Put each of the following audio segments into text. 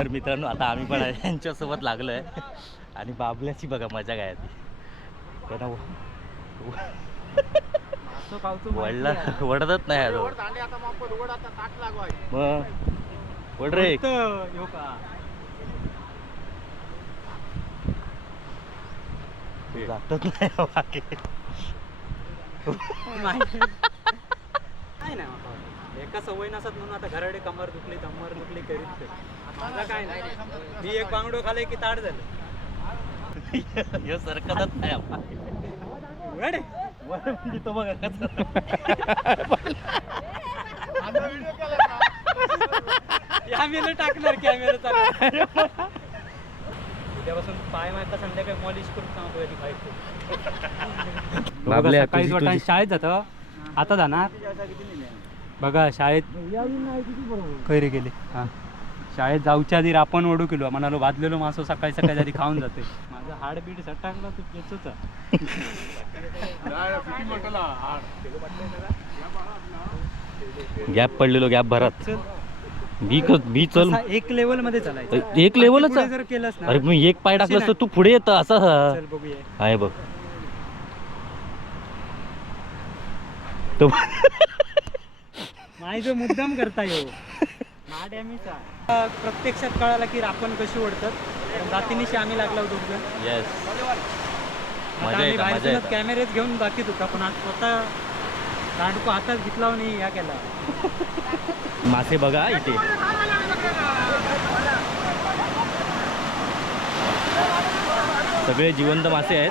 तर मित्रांनो आता आम्ही पण यांच्यासोबत लागलो आहे आणि बाबल्याची बघा मजा काय ती त्यांना वडला वडतच नाही आहे तो. मग वड रे तू जातच नाही हो बाकी काय नाही माका. एका सवय नसत म्हणून आता घराडे कमर दुखली कमर दुखली करीत. माझा काय नाही. मी एक बांगडो खाले की ताट झालं. ह्यो सरकतच नाही. वड. म्हणजे तो बघा कॅमेरा टाकणार कॅमेरा चालू. उद्यापासून पाय मायका संध्याकाळी मॉलिश करून सांगतो वाटाणे तुझी- शाळेत जातं. आता जाणार. बघा शाळेत खैरे गेले हा. शाळेत जाऊच्या आधी आपण ओढू केलो. म्हणालो भाजलेलो मासो सकाळी सकाळी आधी खाऊन जाते माझं हाड बीड सटाकला तू येतोच गॅप पडलेलो गॅप भरात. मी मी चल. एक लेवलमध्ये चालायचं. एक लेवलच जर केलंस अरे मी एक पाय टाकलंस तर तू पुढे येत असं. आहे बघ. तो जो मुद्दाम करता येऊ प्रत्यक्षात कळाला की रापण कशी ओढतात. रात्रीनिशी आम्ही लागला होतो. येस आता मजा आम्ही येतं मजा बाहेरच येतं. कॅमेरेच घेऊन बाकीत होता पण आज स्वतः दांडको हातात घेतला आणि या केला. मासे बघा इथे. सगळे जिवंत मासे आहेत.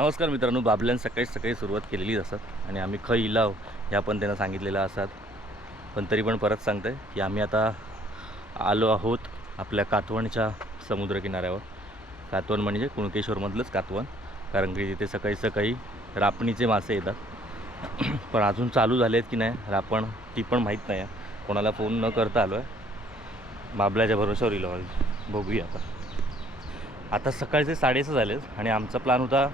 नमस्कार मित्रांनो बाबल्यान सकाळी सकाळी सुरुवात केलेलीच असतात आणि आम्ही खय इलाव ह्या पण त्यांना सांगितलेलं असतात पण तरी पण परत सांगतंय की आम्ही आता आलो आहोत आपल्या कातवणच्या समुद्रकिनाऱ्यावर. कातवण म्हणजे कुणकेश्वरमधलंच कातवण कारण की तिथे सकाळी सकाळी रापणीचे मासे येतात. पण अजून चालू झाले आहेत की नाही रापण ती पण माहीत नाही आहे. कोणाला फोन न करता आलो आहे बाबल्याच्या भरोशावर इलो बघूया आता. आता सकाळचे साडेसहा झालेत आणि आमचा प्लॅन होता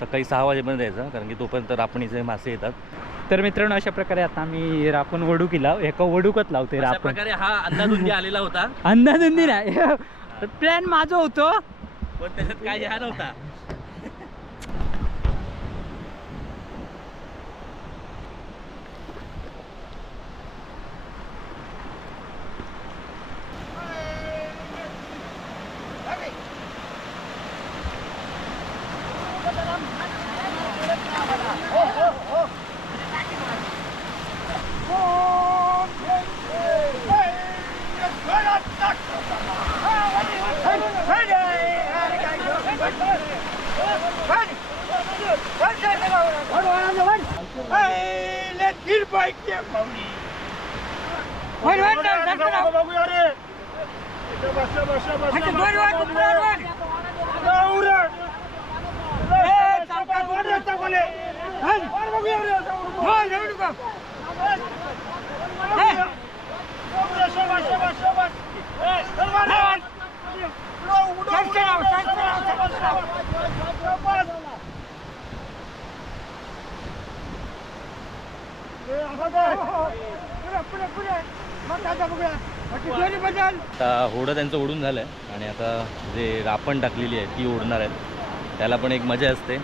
सकाळी सहा वाजेपर्यंत यायचा कारण की तोपर्यंत रापणीचे मासे येतात. तर मित्रांनो अशा प्रकारे आता आम्ही रापण वडू केला एका वडूकच लावतोय अशा रापण. प्रकारे हा अंदाधुंदी आलेला होता. अंदाजुंदी नाही. प्लॅन माझा होतो. पण त्याच्यात काही हा नव्हता. आता होडं त्यांचं ओढून झालं आहे आणि आता जे रापण टाकलेली आहे ती ओढणार आहेत. त्याला पण एक मजा असते.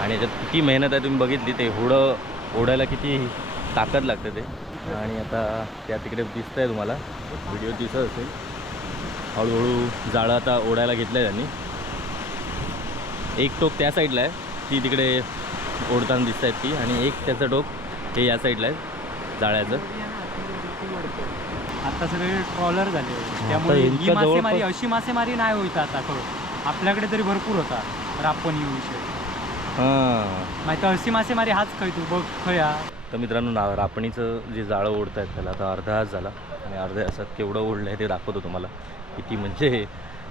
आणि याच्यात किती मेहनत आहे तुम्ही बघितली ते होडं ओढायला किती ताकद लागते ते. आणि आता त्या तिकडे दिसतं आहे तुम्हाला. व्हिडिओ दिसत असेल. हळूहळू जाळं आता ओढायला घेतलं आहे त्यांनी. एक टोक त्या साईडला आहे. ती तिकडे ओढताना दिसत आहेत ती. आणि एक त्याचं टोक हे या साईडला आहे जाळ्याचं. आता सगळे ट्रॉलर झाले. त्यामुळे ही मासेमारी अशी मासेमारी नाही होत आता खरं. आपल्याकडे तरी भरपूर होता रापण येऊ विषय. हां. माहिती अळशी मासेमारी हाच खय तू बघ खय तर मित्रांनो ना रापणीचं जे जाळं ओढत आहेत त्याला आता अर्धा तास झाला. आणि अर्ध्या तासात केवढं ओढलं आहे ते दाखवतो तुम्हाला. किती म्हणजे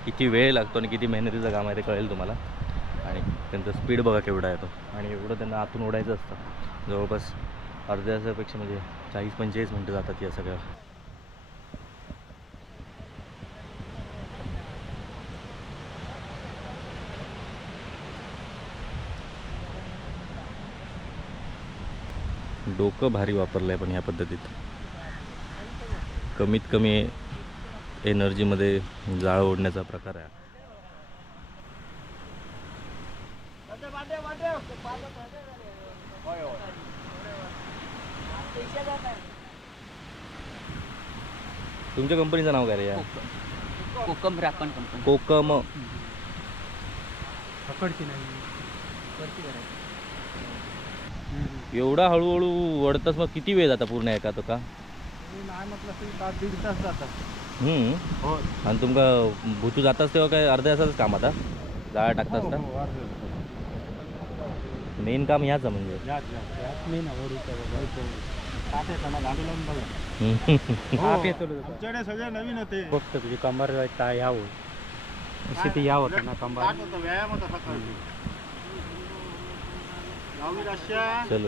किती वेळ लागतो आणि किती मेहनतीचं काम आहे ते कळेल तुम्हाला. आणि त्यांचं स्पीड बघा केवढा आहे तो. आणि एवढं त्यांना आतून ओढायचं असतं. जवळपास अर्ध्यासापेक्षा म्हणजे चाळीस पंचेचाळीस मिनटं जातात या सगळ्या. डोकं भारी वापरलं आहे पण या पद्धतीत. कमीत कमी एनर्जीमध्ये जाळ ओढण्याचा प्रकार आहे. तुमच्या कंपनीचं नाव काय रे या कोकम. राखण कंपनी कोकम. पकडची नाही एवढा हळूहळू ओढताच मग किती वेळ जाता पूर्ण एका तो का? नाही म्हटलं तरी तास दीड तास जातात. हम्म. हो. आणि तुमका भूतू जाताच तेव्हा काय अर्ध्या तासाच काम आता? जाळ टाकताच ना मेन काम ह्याच आहे म्हणजे. आमच्याकडे सगळे नवीन होते. बघतो तुझी कंबर यावं. होतं ना कंबर. ताट होतं व्यायाम होता सकाळी. गावी रश्या चल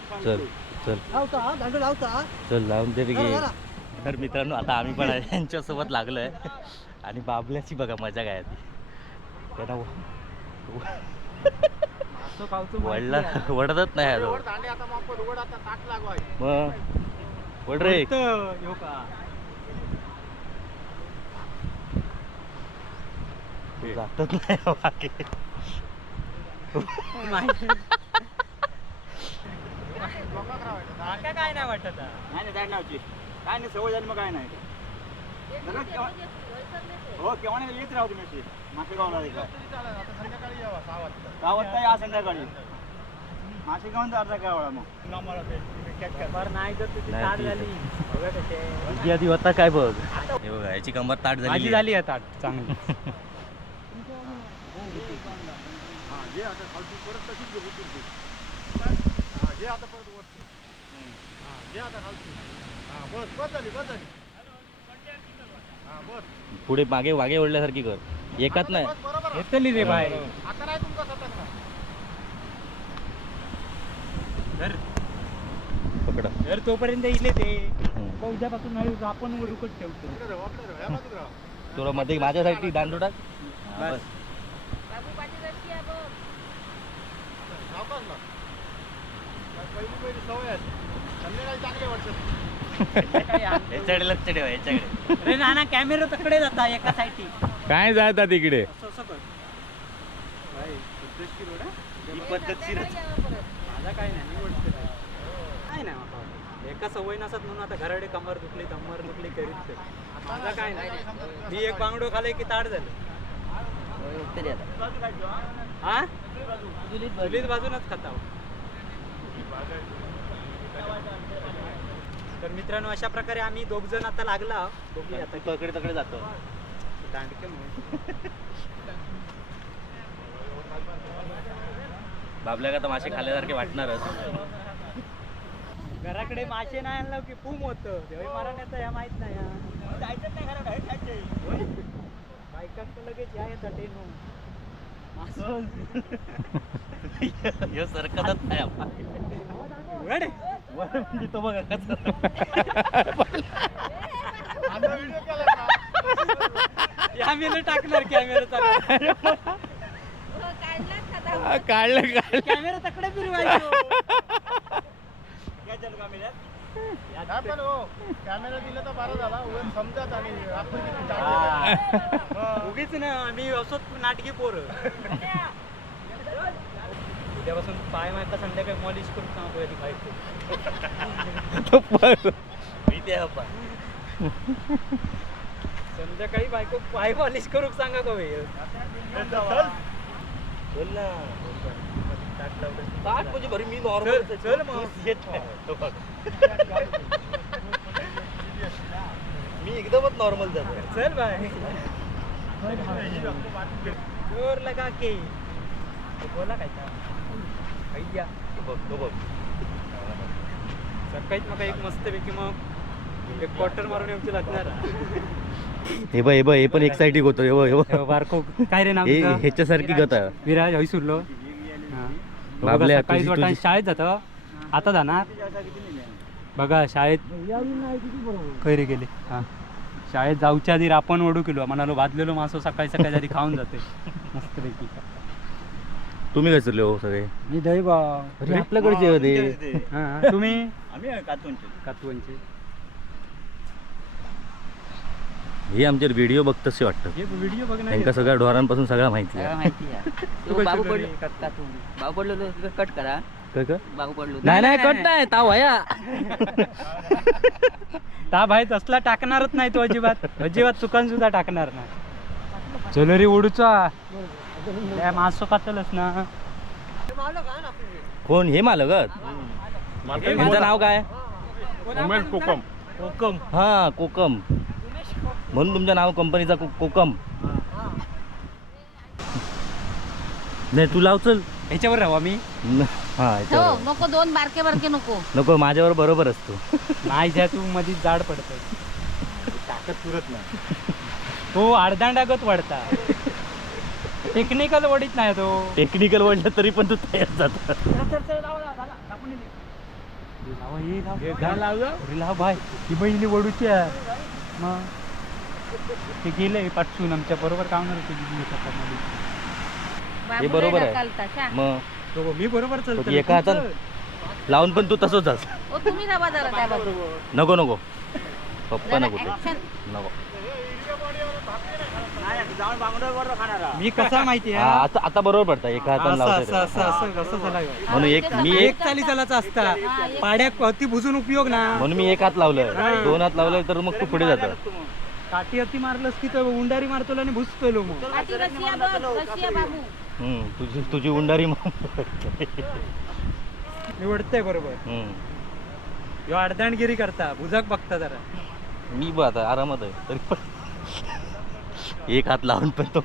सांग चल. चल. चल लावून दे रे गे तर मित्रांनो आता आम्ही पण यांच्यासोबत लागलो आहे आणि बाबल्याची बघा मजा काय ती. त्यांना वडला वडतच नाही आता. वर दांडे आता मापत, उघड आता ताट लागवाय. मग? वड रे जातच नाही बाकी. दांडे- काय नाही वाटत. काय नाही सवय झाली मग काय नाही. हो केव्हा नाही? येत राहू तुम्ही मासेगावला संध्याकाळी यावा सहा वाजता सहा वाजता या संध्याकाळी मासेगाव अर्धा काय वेळा मग नाही जर तुझी नाही, ताट ती- झाली. बघा कसे तुझी आधी होता काय बघ? हे बघा याची कंबर ताट माझी झाली झाली आहे ताट चांगली. हा जे आता खालची परत तशीच घेऊ. हा जे आता परत वरती. हा जे आता खालची हा बस बस झाली बस झाली. पुढे मागे वागे ओढल्यासारखी कर. एकात नाही. येतली रे बाहेर आता नाही तुमचा सतत ना धर. पकडा. धर तोपर्यंत इले ते. उद्यापासून नाही आपण रुकत ठेवतो. तुला मध्ये माझ्यासाठी दांडू टाक. बस. बाबू पाठी रस्सी आहे बघ. सावकाश ना. काय पहिली पहिली सवय आहे. संध्याकाळी चांगले वाटतं. याच्याकडे लक्ष ठेवा याच्याकडे. अरे नाना कॅमेरा तकडे जाता एका साईडची काय. ही पद्धतशीरच. माझा काय नाही मी ओढते काय. काय नाही बाबा. एका सवय नसत म्हणून आता घराडे कमर दुखली कमर दुखली करीत ते. माझा काय नाही. मी एक बांगडो खाले की ताट झालं. हा चुलीत बाजूनच खाता तर मित्रांनो अशा प्रकारे आम्ही दोघ जण आता लागला. दोघी आता तकडे तकडे जातो दांडके बाबल्या का तर मासे खाल्ल्यासारखे वाटणारच घराकडे मासे नाही आणलं की पूम होतं देवी महाराण्याचं ह्या माहीत नाही. जायचं नाही. बायकांचं लगेच या येतात टेनो सरकतच नाही आपण. तो बघा कसं आता व्हिडिओ केला का? या मेलं टाकणार कॅमेरा काढलं काढलं कॅमेरा तकडे कॅमेरा दिला तर बरा झाला उगाच समजत आणि आपण किती टाकले. हा. उगीच ना आम्ही असोच नाटकी पोर उद्यापासून पाय मायका संध्याकाळी मॉलिश करून सांगतो याची बायको तो पण मी ते आपण संध्याकाळी बायको पाय मॉलिश करून सांगा का चल. बोल ना. ताट म्हणजे बरी मी नॉर्मल चल, चल मग. मी एकदमच नॉर्मल जातो चल बाय. जोर लगा के. बोला काय सकाळीच मग एक मस्तपैकी मग एक क्वार्टर मारून येऊन लागणार. हे बघ हे बघ हे पण एक्साइटिंग होतं हे बघ हे बघ. बारको काय रे नाव हे तुझं? ह्याच्यासारखी गता विराज हई सुरलो बाबल्या, सकाळीच तुझी- वाटतं तुझी- शाळेत जातं. आता जाणार. बघा शाळेत खैरे गेले. हा. शाळेत जाऊच्या आधी आपण ओढू केलो. म्हणालो भाजलेलो मासो सकाळी सकाळी आधी खाऊन जाते मस्तपैकी. तुम्ही काय सुरले हो सगळे? मी दही बा अरे आपल्याकडचे होते. हा तुम्ही? आम्ही कातूनचे कातवांचे. हे आमचे व्हिडिओ बघतसे वाटतं. हे व्हिडिओ बघ त्यांना सगळ्या ढोरांपासून सगळं माहिती आहे. माहिती आहे. तू तो कशी बाबू करी पडलो कट- कातून. बाबू पडलो तो कट करा. काय का बाबू पडलो नाही नाही कट नाही ताव या ता भाई तसला टाकणारच नाही तो अजिबात. अजिबात चुकान सुद्धा टाकणार नाही. चलो रे उडूचा. त्या मासो ना. कोण? हे मालक? तुमचं नाव काय? कोकम. कोकम. हा कोकम. म्हणून तुमचं नाव कंपनीचा को- कोकम. नाही तू लाव चल. ह्याच्यावर राहू आम्ही. न- हा हो याच्यावर. नको दोन बारके बारके नको. नको माझ्यावर बरोबर असतो. नाही ज्या तू मध्ये जाड पडत ताकद पुरत नाही. तो अर्धांडागत वडता टेक्निकल वडीत नाही तो. टेक्निकल वळलं तरी पण तू तयार जात. रिला भाई ही बहिणी वडूची आहे. मग ते गेले पाठसून आमच्या बरोबर काम होते हे बरोबर आहे. मग? तो मी बरोबर तो चालतो ती एका हातात लावून पण तू तसंच जास. ओ तुम्ही जरा त्या नको नको. पप्पा नको ते. नको. नाही जाऊन बांगड्यावर खाणारा. मी कसा माहिती हा, आता आता बरोबर पडता एका हाताने असं असं असं असं कसं झालं म्हणून एक मी एक एक चाली चालाचा असता पाड्याक अति बुजून उपयोग ना. म्हणून मी एक हात लावलंय. हा. दोन हात लावलंय तर मग तू पुढे जात. काठी अति मारलंस की तो उंडारी मारतो आणि भुसतो मग. बघ बाबू. तुझी तुझी उंडारी मग निवडतंय बरोबर. हम्म. ह्यो अर्धाणगिरी करता भुजाक बघता जरा. मी बघ आता आरामात आहे. तरी पण एक हात लावून पण तो.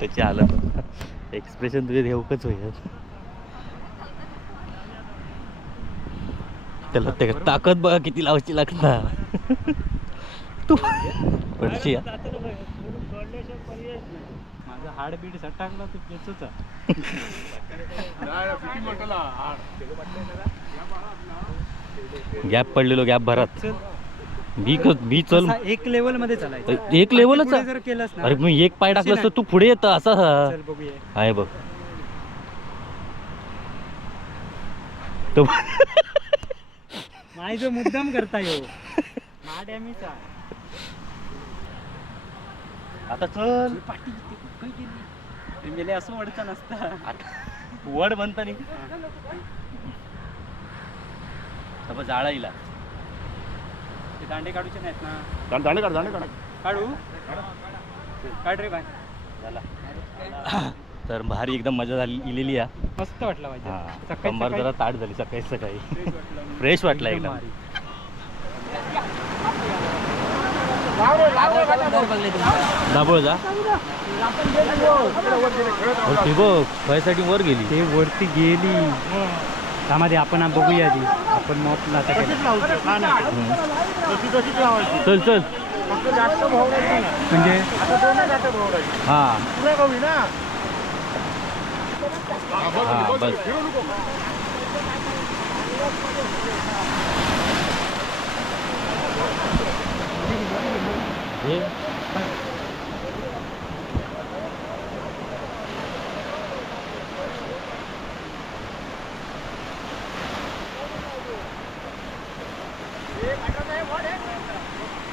त्याची हालत एक्सप्रेशन तुझे देवकच होईल. त्याला ते ताकद बघा किती लावायची लागणार. तू. पडशी हा. माझं हाड बीड सटाकला तू केचूचा. गॅप पडलेलो गॅप भरात. मी क- मी चल एक लेवलमध्ये चालायचं. एक लेवलच पुढे आहे. जर केलंस ना अरे मी एक पाय टाकलं तर तू पुढे येत असा चल बघूया. आहे बघ. तो जो मुद्दाम करता येऊ आता चल. गेले असं वडचा नसता. वड म्हणता नाही. आता जाळा येईल ते दांडे काढूचे नाहीत ना. दांडे काढ दांडे काढ. काढू? काढ रे बाय झाला. तर भारी एकदम मजा झाली इलेली आहे मस्त वाटलं हा पाहिजे कंबर सकाळी जरा ताट झाली सकाळी सकाळी. फ्रेश वाटला एकदम. दाबोळ जा. बघ खायसाठी वर गेली. ते वरती गेली. त्यामध्ये आपण बघूया आधी. आपण आता केलं. चल चल. म्हणजे? हा. हा बस. हे?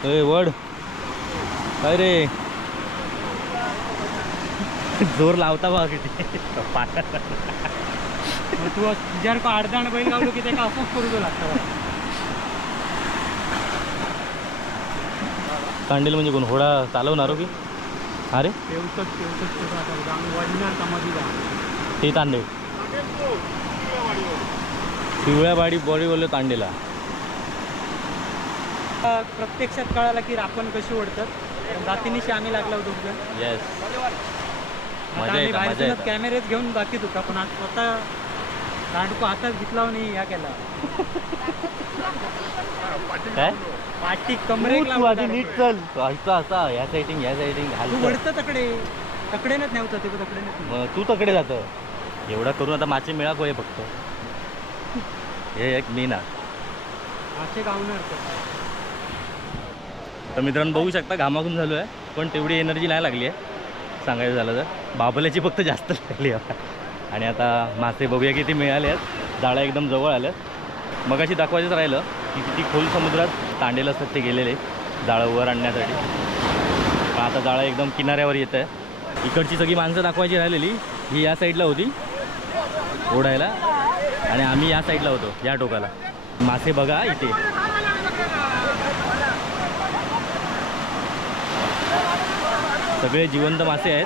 ए वड. काय रे? जोर लावता बघा. किती तू तुझ्यावर का अर्धाण बैल गावलो की ते का असंच करू तो लागतं. कांडेल म्हणजे कोण? होडा चालवणार हो की? अरे ते तांडे पिवळ्या बाडी बॉडी बोलले तांडेला प्रत्यक्षात कळालं की रापण कशी ओढतात. जातीनिशी आम्ही लागला होतो आता येतं कॅमेरेच घेऊन बाकीत होता पण आज स्वतः दांडको हातात घेतला आणि ह्या केला. काय? पाठी आधी नीट चल. तू असं असा ह्या साईटिंग ह्या साईटिंग तू घालतं वडतं तकडे. तकडेनच नव्हतं ते तकडेनच मग तू तकडे जातं. एवढा करून आता मासे मिळा होय फक्त. हे एक मेन. आहे असे गावणार तर मित्रांनो बघू शकता घामाघूम झालो आहे पण तेवढी एनर्जी नाही लागली आहे. सांगायचं झालं तर. बाबल्याची फक्त जास्त लागली आहे. आणि आता मासे बघूया किती मिळाले आहेत. जाळ्या एकदम जवळ आल्यात. मगाशी दाखवायचंच राहिलं की किती खोल समुद्रात तांडेल असतात ते गेलेले जाळं वर आणण्यासाठी. पण आता जाळं एकदम किनाऱ्यावर येत आहे. इकडची सगळी माणसं दाखवायची राहिलेली ही या साईडला होती. ओढायला. आणि आम्ही या साईडला होतो या टोकाला. मासे बघा इथे. सगळे जिवंत मासे आहेत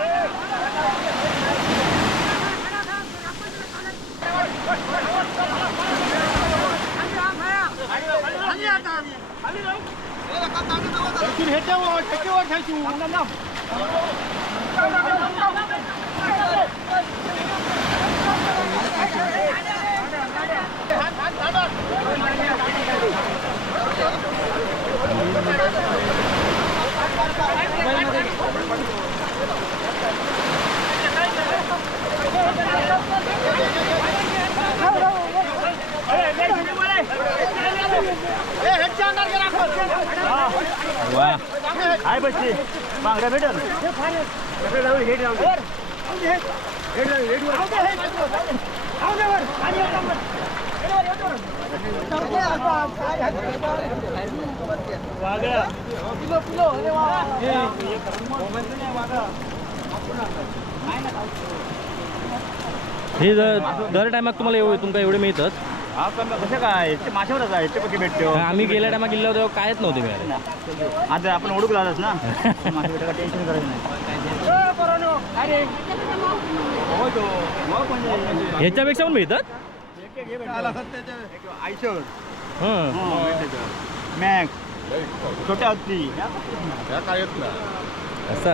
आहे बसली बांगड्या भेटल हे जर दर टायमाक तुम्हाला एवढे तुमका एवढे मिळतात? हा पण कसं काय? ते माशावरच आहे पक्की भेटतो आम्ही गेल्या टायमाक गेलो होतो तेव्हा कायच नव्हते मिळाले आता आपण ओळख लागलाच ना? टेन्शन करायचं नाही. हो. हो ह्याच्यापेक्षा पण मिळतात? आयशर हं. मॅक छोट्या हत्ती. असा.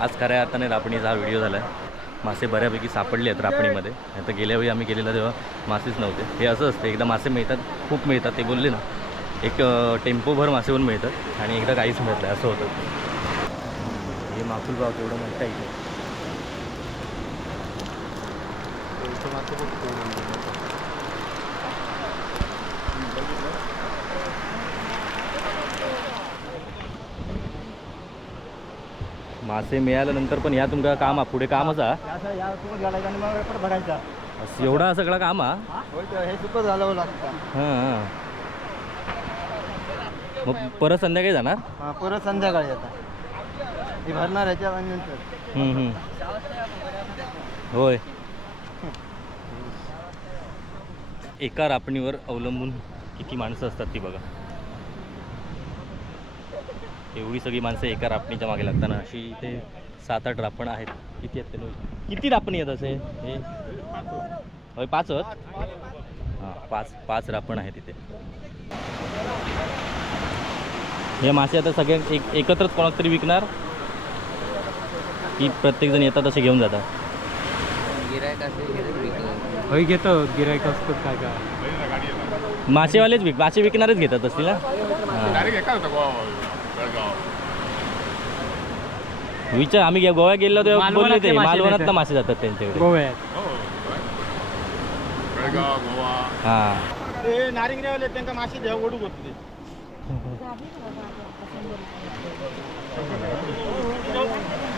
आज खऱ्या अर्थाने रापणीचा हा व्हिडिओ झाला आहे मासे बऱ्यापैकी सापडले आहेत रापणीमध्ये. आता गेल्या वेळी आम्ही गेलेला तेव्हा मासेच नव्हते. हे असं असतं एकदा मासे मिळतात खूप मिळतात ते बोलले ना. एक टेम्पोभर मासे पण मिळतात आणि एकदा काहीच मिळत नाही असं होतं. हे माकुल भाव तेवढं मोठं आहे. मासे मिळाल्यानंतर पण ह्या तुमका काम पुढे कामच? हा असं या भरायचा. असं एवढा सगळा काम? हा? हे लागतं. हां हां. मग परत संध्याकाळी जाणार? हा, परत संध्याकाळी आता हे भरणार नंतर. हम्म, हम्म. होय. एका रापणीवर अवलंबून किती माणसं असतात ती बघा. एवढी सगळी माणसं एका रापणीच्या मागे लागताना अशी इथे सात आठ रापण आहेत. किती आहेत ते किती रापणी आहेत असे? हे? होय पाच आहेत? हां पाच पाच रापण आहेत इथे. हे मासे आता सगळ्या एक एकत्रच कोणाक तरी विकणार? की प्रत्येकजण येतात असे घेऊन जातात? गिरायक असेल होय घेतो. गिरायक असतो काय काय? मासेवालेच विक मासे विकणारेच घेतात असतील ना? हां. विचार आम्ही गे- गोव्यात गेलो तेव्हा बोलले ते मासे मालवणात. मासे जातात त्यांच्याकडे. गोव्यात. हां ते नारिंगरेवाले त्यांना माशी द्या ओढूक होते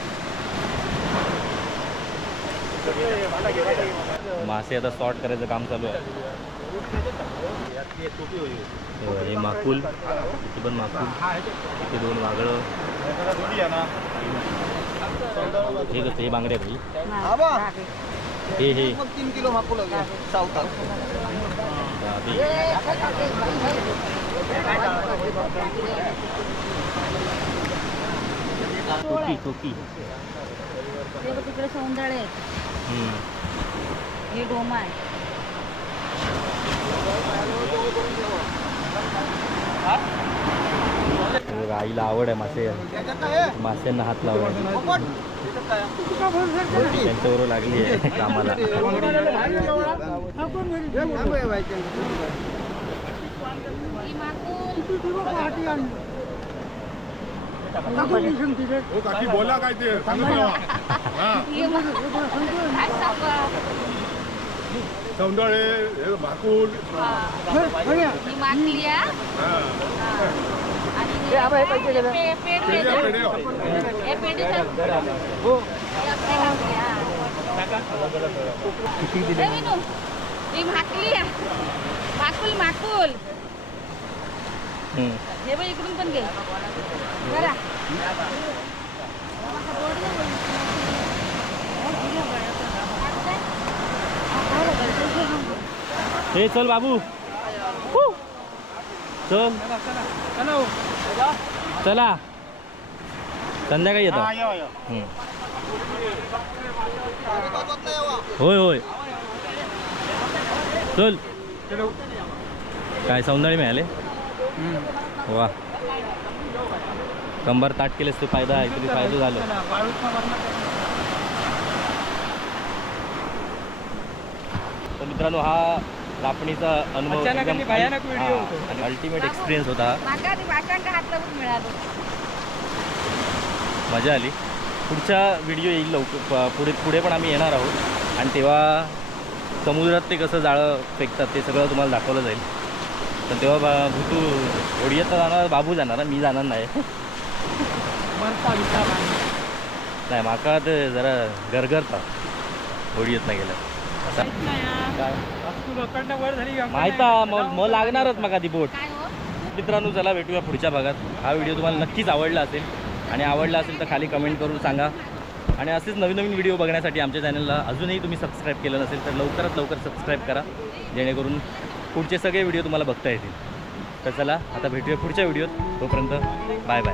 मासे आता सॉर्ट करायचं काम चालू आहे. हे हे माकुल. इथे पण माकुल. इथे दोन वागळं हे कसं हे बांगडे भाई हे? हे तीन किलो माकूल सावता दादी. टोकी टोकी. ते बघ तिकडे सौंदर्य. हे डोमा आहे. आईला आवड आहे मासे. माश्यांना हात लावायची त्यांच्याबरोबर लागली आहे कामाला. ही काकी बोला काय ते माकूल सौंदळे भाकूल आहे. माकुल माकुल हम्म. हे बघ इकडून पण घे. जरा हे चल बाबू. हू. चल. चला. संध्याकाळी येतो. हम्म. होय होय. चल. काय सौंदर्य मिळाले? वा. कंबर ताट केलेस ते फायदा आहे किती फायदा झालं. तर मित्रांनो हा रापणीचा अनुभव आणि. अल्टिमेट एक्सपिरियन्स होता. मजा आली. पुढचा व्हिडिओ येईल लवकर पुढे पुढे पण आम्ही येणार आहोत. आणि तेव्हा समुद्रात ते कसं जाळं फेकतात ते सगळं तुम्हाला दाखवलं जाईल. पण तेव्हा बा भूतू ओडियात जाणार बाबू जाणार मी जाणार नाही. नाही माका ते जरा गरगरता ओडियत नाही गेलं आता काय? वर झाली माहिता मग मग लागणारच मग ती बोट. काय हो? मित्रांनो चला भेटूया पुढच्या भागात. हा व्हिडिओ तुम्हाला नक्कीच आवडला असेल. आणि आवडला असेल तर खाली कमेंट करून सांगा. आणि असेच नवीन नवीन व्हिडिओ बघण्यासाठी आमच्या चॅनलला अजूनही तुम्ही सबस्क्राईब केलं नसेल तर लवकरात लवकर सबस्क्राईब करा. जेणेकरून पुढचे सगळे व्हिडिओ तुम्हाला बघता येतील. तर चला आता भेटूया पुढच्या व्हिडिओत. तोपर्यंत बाय बाय.